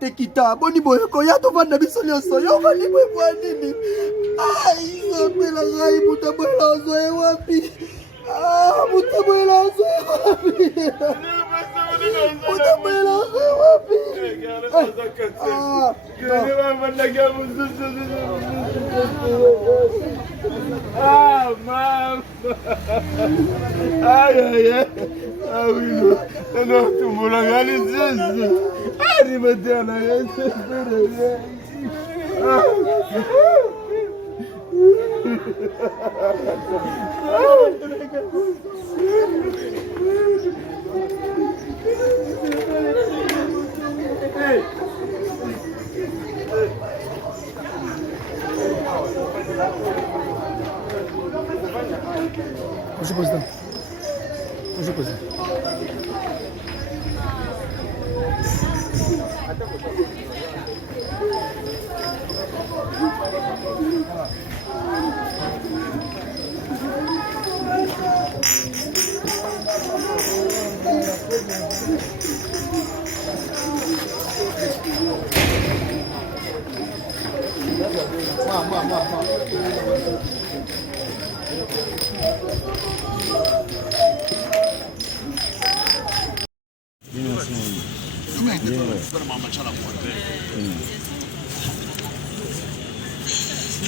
Tekita boni boyo ko ya to vanda bisolio so yo vani boy bwanini ai ngapela ngai mutabwela zoe wapi mutabwela zoe wapi mutabwela zoe wapi mam ay ay ah oui non tu me l'organises arrivati alla Monsieur le Président. Monsieur le Président.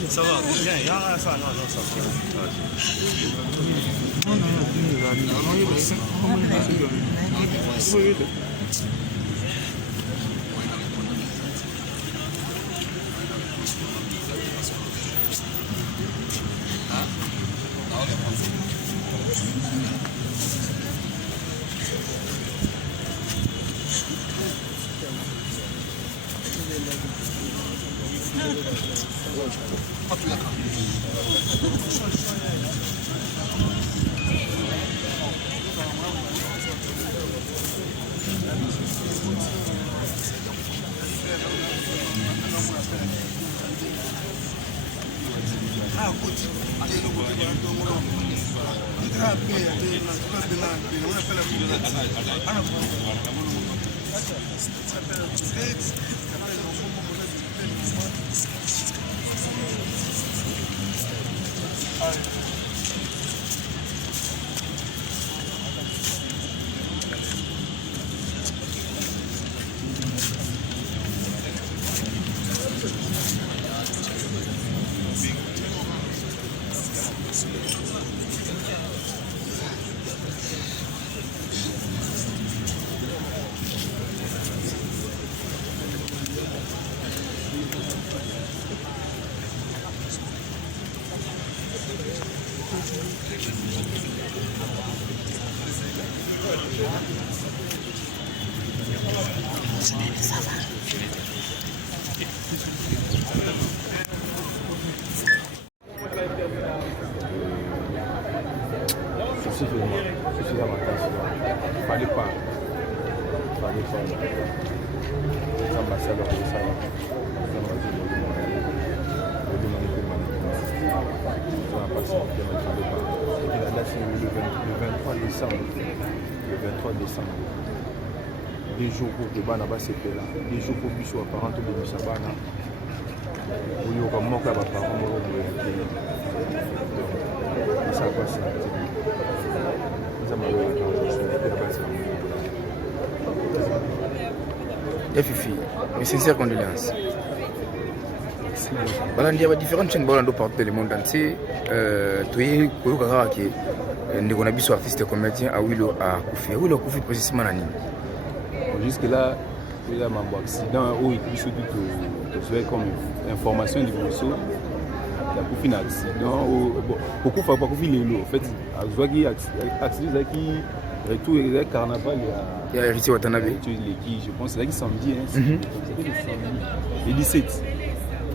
Ça va, bien, il y a rien à faire, non, ça va. Le 23 décembre. Des jours pour que Bana va se faire là. Des jours pour que les parents de Moussabana. Où il y aura mon cas, parents ça passe. Fifi, mes sincères condoléances. Voilà, il y a différentes chaînes partout dans le monde entier. Tu es on a vu sur artiste comédien à Willow à Koufi. Willow Koufi précisément à Nîmes. Jusque-là, il y a un accident où il y a comme information du Bosso. Il y a Koufi un accident. Beaucoup de fois, Koufi est là. En fait, il y a un accident qui retour le carnaval. Il y a hérité Watanabe. Je pense que c'est samedi. Le 17.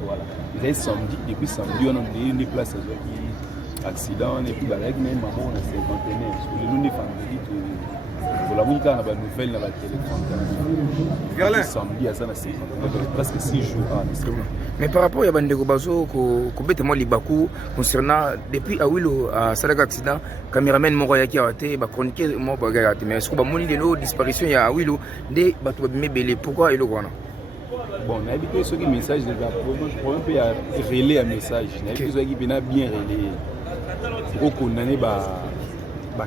Voilà. Il est samedi. Depuis samedi, on a une place qui accident et puis avec même maman on a 50 ans sur le nom des familles pour la musique on a une nouvelle dans la téléphone samedi à ça na 50 presque 6 jours mais par rapport à Bandeko Bazo ko bete mo libaku concernant depuis Awilo à Salaka accident cameraman mo yaki awate ba chroniquer mo ba gati mais est-ce que ba moni lelo disparition ya Awilo de batu ba mebele pourquoi elo wana bon on a habité ce qui message de la problème peut y relayer un message na habité ce qui bien relayer pour condamner ba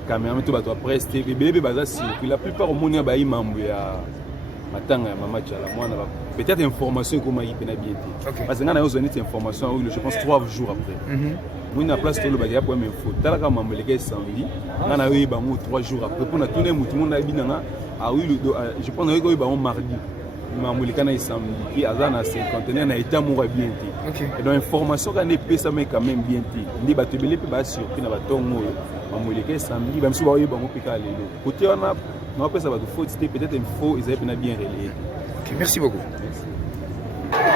caméra to ba to presse bébé baza circuler la plupart au monde ba imambo ya matanga ya mama tchala mwana ba peut-être information comment il peut bien parce que ngana yo zonite information je pense 3 jours après moi na place to lo ba ya pour même info tala ka mambo leke samedi ngana yo ba mo 3 jours après pour na tourner mutu monde abinanga ah oui je pense que yo ba mardi mambo leka na samedi qui azana 50 na état mo bien et donc information quand est pesa mais quand même bien ndi ba tebele pe ba surpris na ba tongo mambo leka samedi ba msu ba yo ba mo pika lelo côté on a non, après ça va tout faux, c'était peut-être une faux, ils avaient bien relayé. Okay, merci beaucoup. Merci.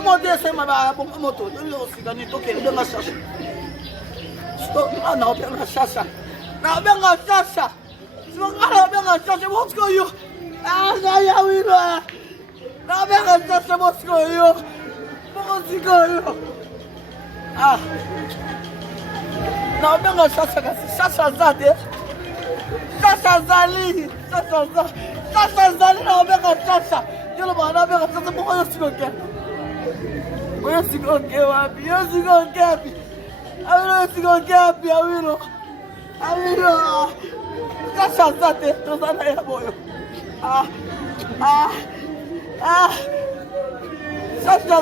monter c'est ma moto. Je suis gagné donc il est dans chercher. Stop, non, bien la chacha. Non, bien la chacha. Tu vas bien la chacha, Moscow yo. Ah, ya oui là. Non, bien la chacha Moscow yo. Moscow yo. Ah. Non, bien la chacha, chacha zade. Chacha zali, chacha zali, non, bien la chacha. Je le vois, non, bien la chacha, pourquoi je suis content? Yo sigo wapi? Yo sigo wapi? Awilo sigo wapi? Awilo. Sasa zate tozana ya boyo. Sasa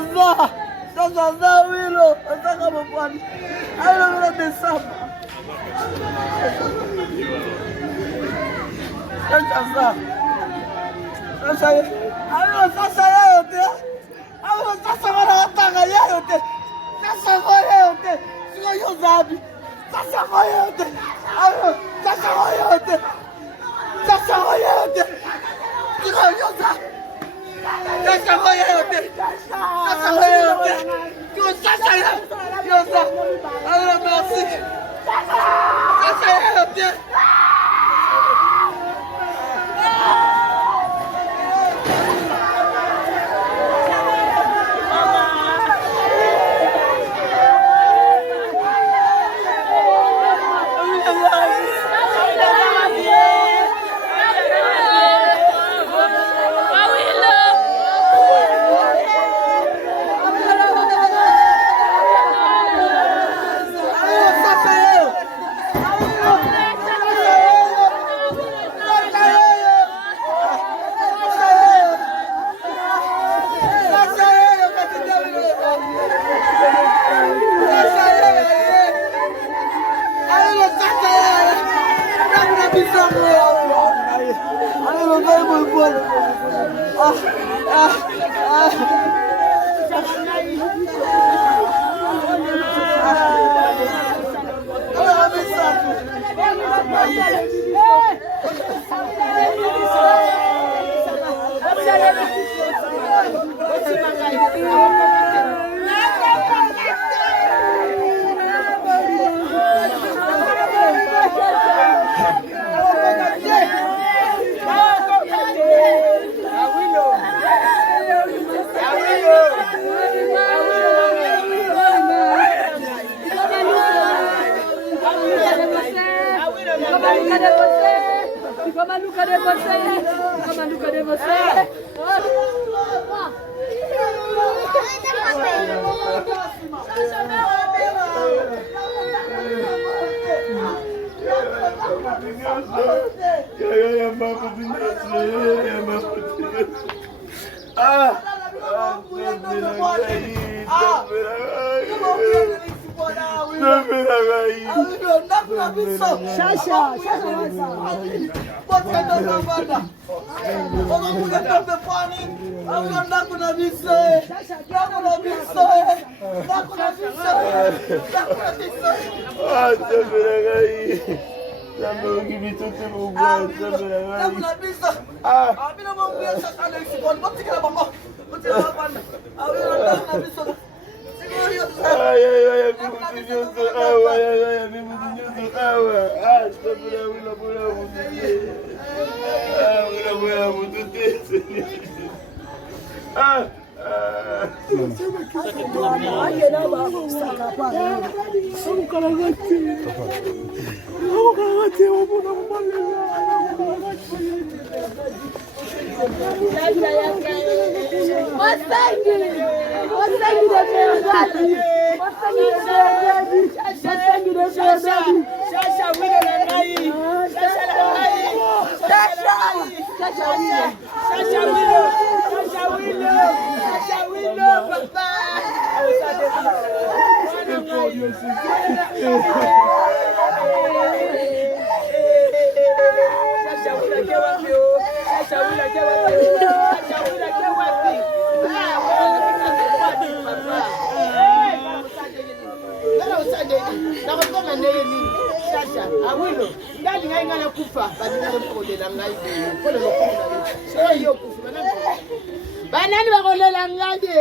za Awilo. Sasa mbona? Awilo bila besama. Sasa Awilo sasa yote. Awilo sasa wanataka yote. Sasa yote. Sio yozabi. Sasa yote. Awilo sasa yote. Sasa yote. Sio yozabi. Sasa yote. Sasa yote. Sio sasa yote. Awilo merci. Sasa yote. Banani bakolela ngade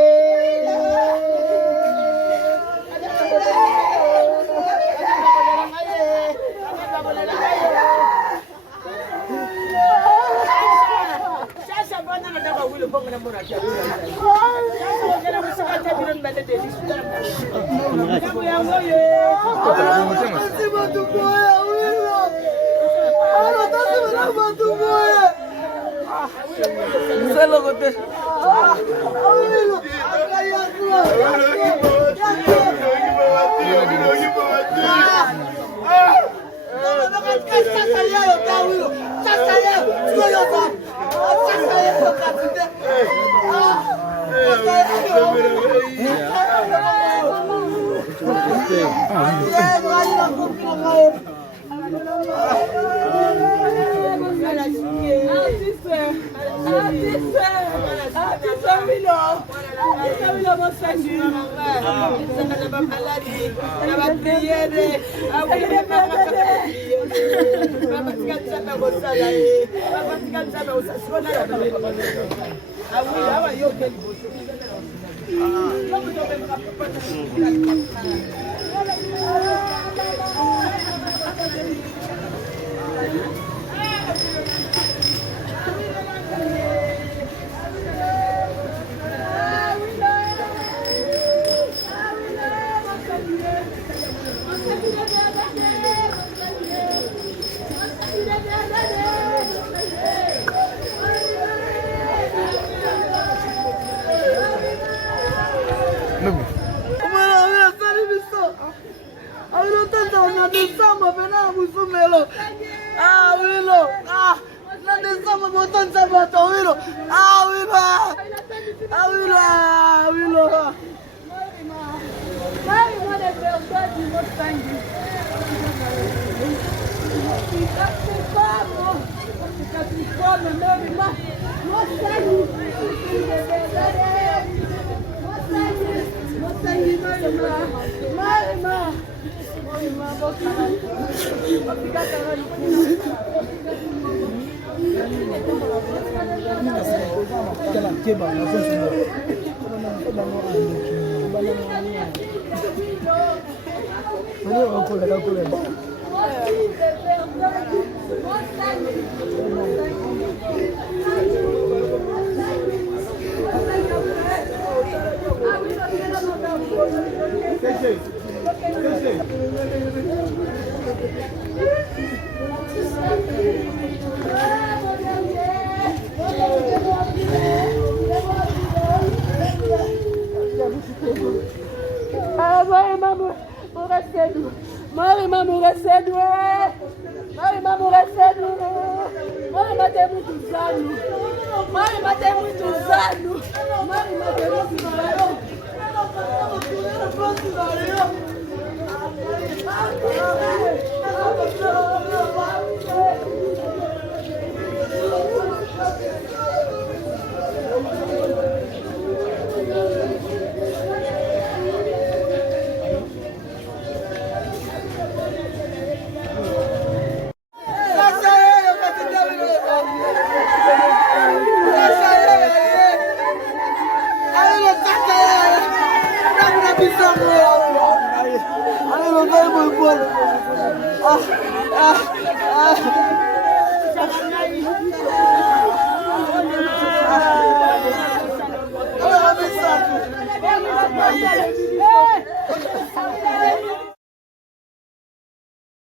Ah,